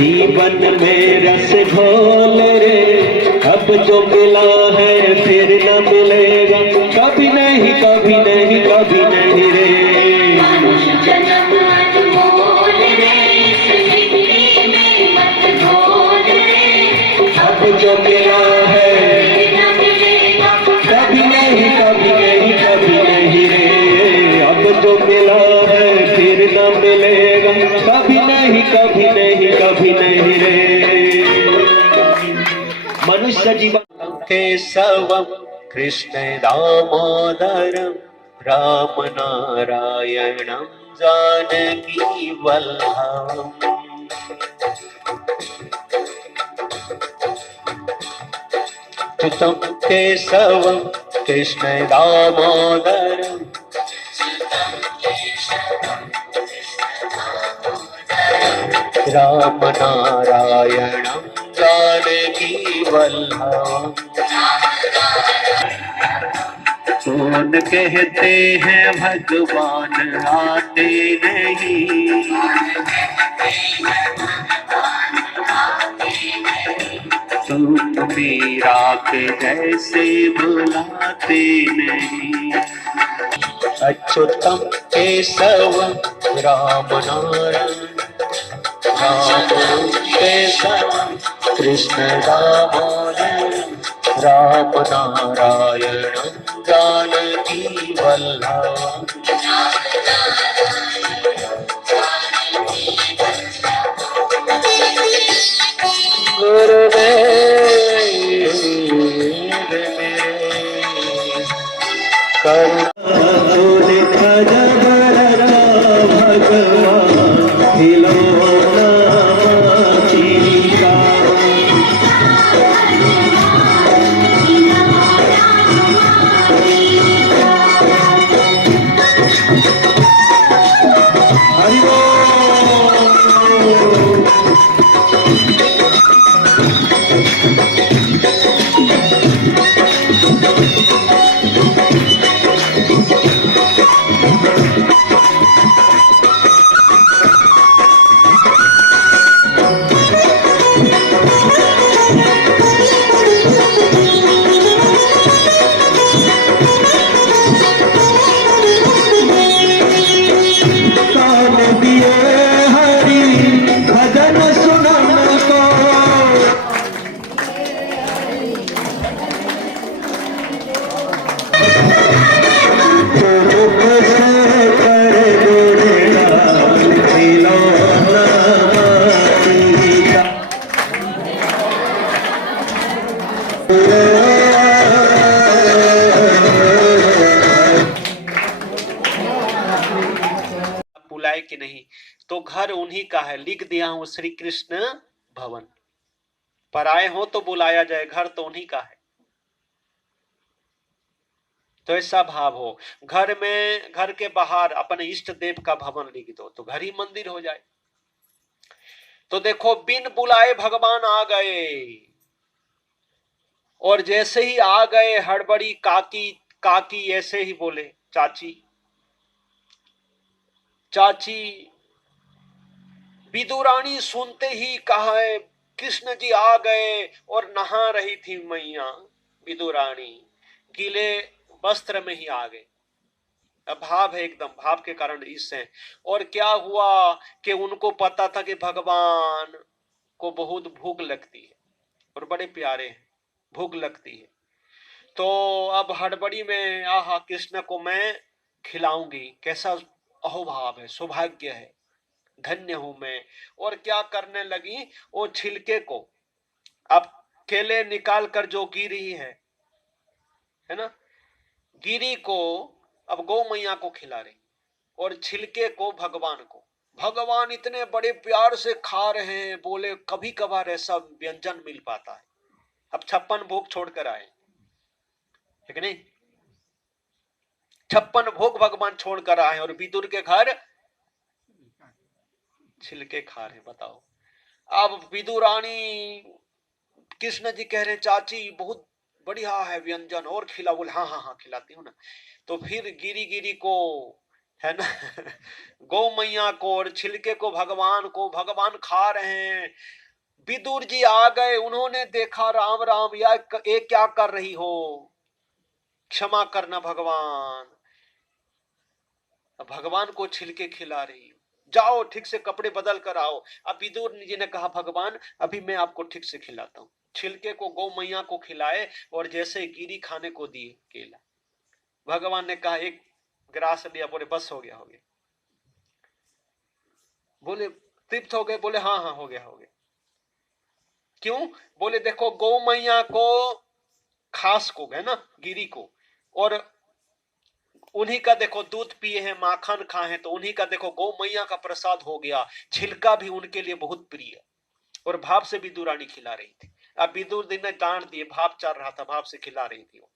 जीवन में रस घोल रे, अब जो मिला है फिर न मिलेगा, कभी नहीं कभी नहीं कभी नहीं रे। मनुष्य जन्म अनमोल रे, जिंदगी में मत घोल रे, अब जो मिला है न मिलेगा, कभी नहीं कभी नहीं कभी नहीं रे। अब जो मिला है फिर न मिलेगा, कभी नहीं कभी नहीं कभी नहीं रे। मनुष्य जीवन केशवम कृष्ण दामोदरम राम नारायणम जानकी वल्लभम। च्युतम केशवम कृष्ण दामोदरम राम नारायणम जानकी वल्लभम। कौन कहते हैं भगवान आते नहीं, तुम मीरा के जैसे बुलाते नहीं। अच्युतम केशवम राम नारायण राम केशवम कृष्ण दामोदरम राम नारायणम जानकी वल्लभम। गुरुदेव मेरे करुणा भगवान खिलौना चीरा। हरि कान दिए हरि भजन सुनन को, मुख से कर गुणगान खिलौना मातीका। बुलाए कि नहीं, तो घर उन्हीं का है, लिख दिया हूं श्री कृष्ण भवन। पराए हो तो बुलाया जाए, घर तो उन्हीं का है। तो ऐसा भाव हो, घर में, घर के बाहर अपने इष्ट देव का भवन लिख दो तो घर ही मंदिर हो जाए। तो देखो बिन बुलाए भगवान आ गए, और जैसे ही आ गए हड़बड़ी काकी, काकी ऐसे ही बोले चाची, चाची। विदुरानी सुनते ही कहा है कृष्ण जी आ गए, और नहा रही थी मैया विदुरानी, गीले वस्त्र में ही आ गए। भाव है एकदम, भाव के कारण इससे। और क्या हुआ कि उनको पता था कि भगवान को बहुत भूख लगती है और बड़े प्यारे हैं, भूख लगती है। तो अब हड़बड़ी में आहा कृष्ण को मैं खिलाऊंगी, कैसा अहोभाव है, सौभाग्य है, धन्य हूं मैं। और क्या करने लगी, वो छिलके को अब केले निकाल कर जो गिरी है ना, गिरी को अब गौ मैया को खिला रही, और छिलके को भगवान को। भगवान इतने बड़े प्यार से खा रहे हैं, बोले कभी कभार ऐसा व्यंजन मिल पाता है। अब 56 भोग छोड़कर आए, है कि नहीं, 56 भोग भगवान छोड़कर आए और विदुर के घर छिलके खा रहे, बताओ। अब विदुरानी, कृष्ण जी कह रहे चाची बहुत बढ़िया है व्यंजन, और खिला, बोले हाँ हाँ हाँ खिलाती हूँ ना। तो फिर गिरी गिरी को है ना। गौ मैया को और छिलके को भगवान खा रहे हैं। विदुर जी आ गए, उन्होंने देखा, राम राम, या ये क्या कर रही हो, क्षमा करना भगवान, भगवान को छिलके खिला रही हो, जाओ ठीक से कपड़े बदल कर आओ। अब विदुर जी ने कहा भगवान अभी मैं आपको ठीक से खिलाता हूँ। छिलके को गौ मैया को खिलाए और जैसे गिरी खाने को दिए केला। भगवान ने कहा एक ग्रास लिया, बोले बस हो गया। बोले तृप्त हो गए, बोले हाँ हाँ हो गया। क्यों? बोले देखो गौ मैया को, खास को है ना, गिरी को, और उन्हीं का देखो दूध पिए हैं, माखन खाए हैं, तो उन्हीं का देखो गौ मैया का प्रसाद हो गया। छिलका भी उनके लिए बहुत प्रिय, और भाप से विदुर रानी खिला रही थी। अब विदुर जी ने डांट दिए, भाप चल रहा था, भाप से खिला रही थी वो,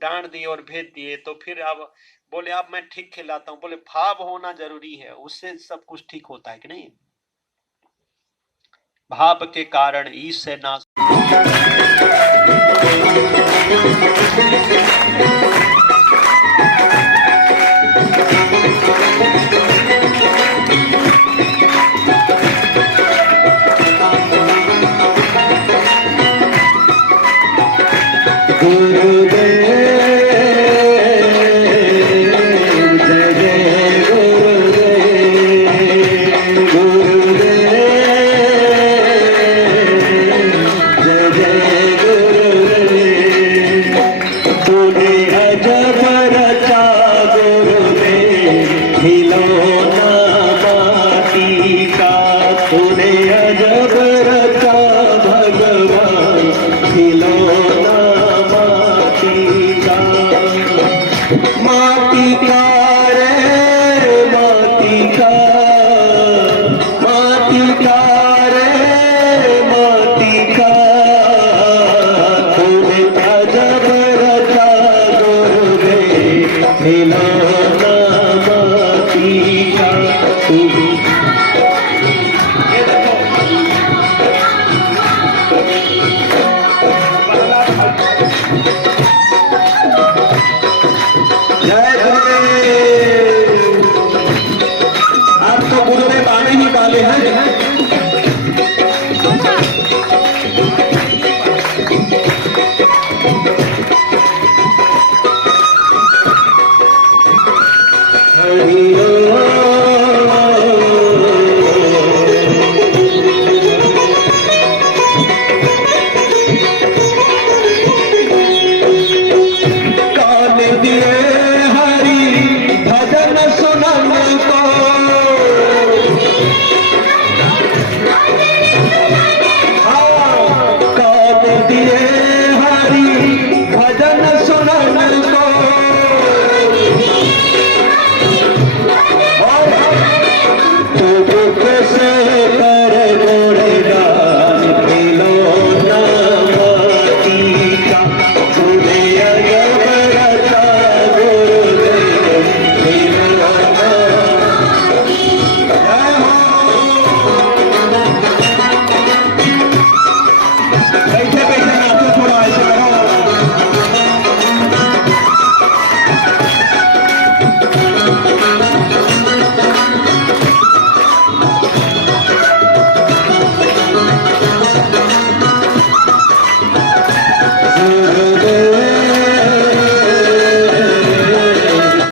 डांट दिए और भेज दिए। तो फिर अब बोले अब मैं ठीक खिलाता हूँ। बोले भाप होना जरूरी है, उससे सब कुछ ठीक होता है कि नहीं। भाप के कारण ईश से ना गुरु